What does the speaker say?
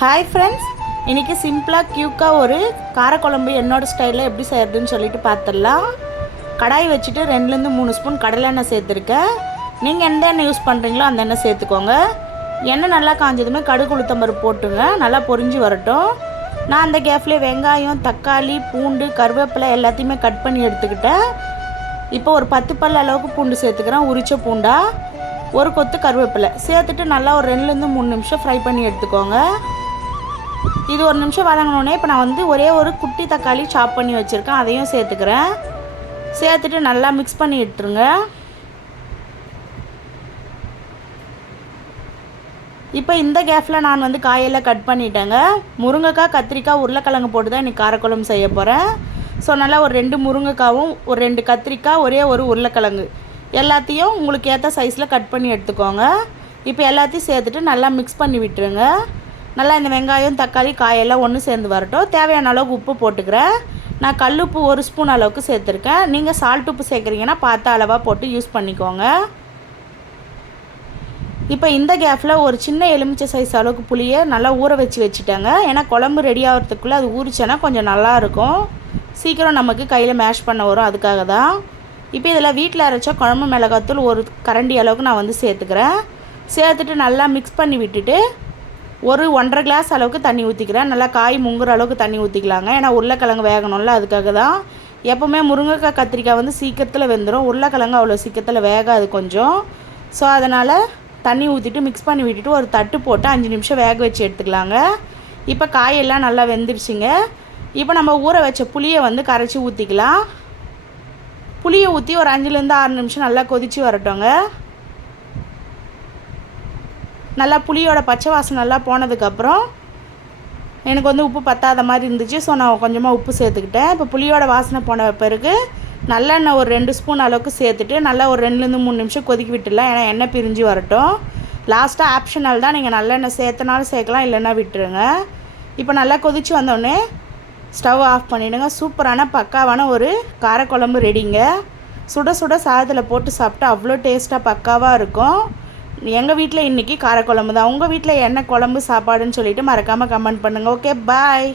Hi friends இன்றைக்கி சிம்பிளாக க்யூக்காக ஒரு காரக்குழம்பு என்னோடய ஸ்டைலில் எப்படி செய்யறதுன்னு சொல்லிட்டு பார்த்துடலாம் கடாய் வச்சுட்டு ரெண்டுலேருந்து மூணு ஸ்பூன் கடலை எண்ணெய் சேர்த்துருக்கேன். நீங்கள் எந்த எண்ணெய் யூஸ் பண்ணுறீங்களோ அந்த எண்ணெய் சேர்த்துக்கோங்க. எண்ணெய் நல்லா காஞ்சதுமே கடுகு உளுத்தம்பருப்பு போட்டுங்க நல்லா பொரிஞ்சு வரட்டும். நான் அந்த கேஃப்லேயே வெங்காயம் தக்காளி பூண்டு கருவேப்பிலை எல்லாத்தையுமே கட் பண்ணி எடுத்துக்கிட்டேன். இப்போ ஒரு பத்து பல் அளவுக்கு பூண்டு சேர்த்துக்கிறேன். உரிச்ச பூண்டா. ஒரு கொத்து கருவேப்பிலை. சேர்த்துட்டு நல்லா ஒரு ரெண்டுலேருந்து மூணு நிமிஷம் ஃப்ரை பண்ணி எடுத்துக்கோங்க. இது ஒரு நிமிஷம் வதங்கினோடனே இப்போ நான் வந்து ஒரே ஒரு குட்டி தக்காளி சாப் பண்ணி வச்சுருக்கேன். அதையும் சேர்த்துக்கிறேன். சேர்த்துட்டு நல்லா மிக்ஸ் பண்ணி விட்டுருங்க இப்போ இந்த கேஃபில் நான் வந்து காயெல்லாம் கட் பண்ணிட்டேங்க. முருங்கைக்காய் கத்திரிக்காய் உருளைக்கிழங்கு போட்டு தான் இன்றைக்கி காரக்குழம்பு செய்ய போகிறேன் ஸோ நல்லா ஒரு ரெண்டு முருங்கைக்காவும் ஒரு ரெண்டு கத்திரிக்காய் ஒரே ஒரு உருளைக்கிழங்கு. எல்லாத்தையும் உங்களுக்கு ஏற்ற சைஸில் கட் பண்ணி எடுத்துக்கோங்க. இப்போ எல்லாத்தையும் சேர்த்துட்டு நல்லா மிக்ஸ் பண்ணி விட்டுருங்க. நல்லா இந்த வெங்காயம் தக்காளி காயெல்லாம் ஒன்று சேர்ந்து வரட்டும். தேவையான அளவுக்கு உப்பு போட்டுக்கிறேன். நான் கல்லுப்பு ஒரு ஸ்பூன் அளவுக்கு சேர்த்துருக்கேன். நீங்கள் சால்ட் உப்பு சேர்க்குறீங்கன்னா பார்த்த அளவாக போட்டு யூஸ் பண்ணிக்கோங்க. இப்போ இந்த கேஃபில் ஒரு சின்ன எலுமிச்சை சைஸ் அளவுக்கு புளியை நல்லா ஊற வச்சு வச்சுட்டேங்க. ஏன்னா குழம்பு ரெடி ஆகிறதுக்குள்ளே அது ஊறிச்சேன்னா கொஞ்சம் நல்லாயிருக்கும் சீக்கிரம் நமக்கு கையில் மேஷ் பண்ண வரும். அதுக்காக தான். இப்போ இதில் வீட்டில் அரைச்ச குழம்பு மிளகாத்தூள் ஒரு கரண்டி அளவுக்கு நான் வந்து சேர்த்துக்கிறேன். சேர்த்துட்டு நல்லா மிக்ஸ் பண்ணி விட்டுட்டு ஒரு ஒன்றரை கிளாஸ் அளவுக்கு தண்ணி ஊற்றிக்கிறேன் நல்லா காய் முங்குற அளவுக்கு தண்ணி ஊற்றிக்கலாங்க ஏன்னா உருளைக்கிழங்கு வேகணும்ல அதுக்காக தான் எப்போவுமே முருங்கைக்காய் கத்திரிக்காய் வந்து சீக்கிரத்தில் வெந்துடும் உருளைக்கிழங்கு அவ்வளோ சீக்கிரத்தில் வேகாது கொஞ்சம். ஸோ அதனால் தண்ணி ஊற்றிட்டு மிக்ஸ் பண்ணி விட்டுட்டு ஒரு தட்டு போட்டு அஞ்சு நிமிஷம் வேக வச்சு எடுத்துக்கலாங்க. இப்போ காயெல்லாம் நல்லா வெந்துருச்சுங்க. இப்போ நம்ம ஊற வச்ச புளியை வந்து கரைச்சி ஊற்றிக்கலாம் புளியை ஊற்றி ஒரு அஞ்சுலேருந்து ஆறு நிமிஷம் நல்லா கொதித்து வரட்டோங்க நல்லா புளியோட பச்சை வாசனை நல்லா போனதுக்கப்புறம் எனக்கு வந்து உப்பு பத்தாத மாதிரி இருந்துச்சு. ஸோ நான் கொஞ்சமாக உப்பு சேர்த்துக்கிட்டேன். இப்போ புளியோட வாசனை போன பிறகு நல்லெண்ணெய் ஒரு ரெண்டு ஸ்பூன் அளவுக்கு சேர்த்துட்டு நல்லா ஒரு ரெண்டுலேருந்து மூணு நிமிஷம் கொதிக்க விட்டுடலாம். ஏன்னா எண்ணெய் பிரிஞ்சு வரட்டும். லாஸ்ட்டாக ஆப்ஷனல் தான். நீங்கள் நல்லெண்ணெய் சேர்த்தனாலும் சேர்க்கலாம் இல்லைன்னா விட்டுருங்க. இப்போ நல்லா கொதித்து வந்தோடனே ஸ்டவ் ஆஃப் பண்ணிவிடுங்க சூப்பரான பக்காவான ஒரு காரக்குழம்பு ரெடிங்க சுட சுட சாதத்தில் போட்டு சாப்பிட்டா அவ்வளோ டேஸ்ட்டாக பக்காவாக இருக்கும். எங்கள் வீட்டில் இன்றைக்கி காரக்குழம்பு தான். உங்கள் வீட்டில் என்ன குழம்பு சாப்பாடுன்னு சொல்லிவிட்டு மறக்காமல் கமெண்ட் பண்ணுங்கள் ஓகே பாய்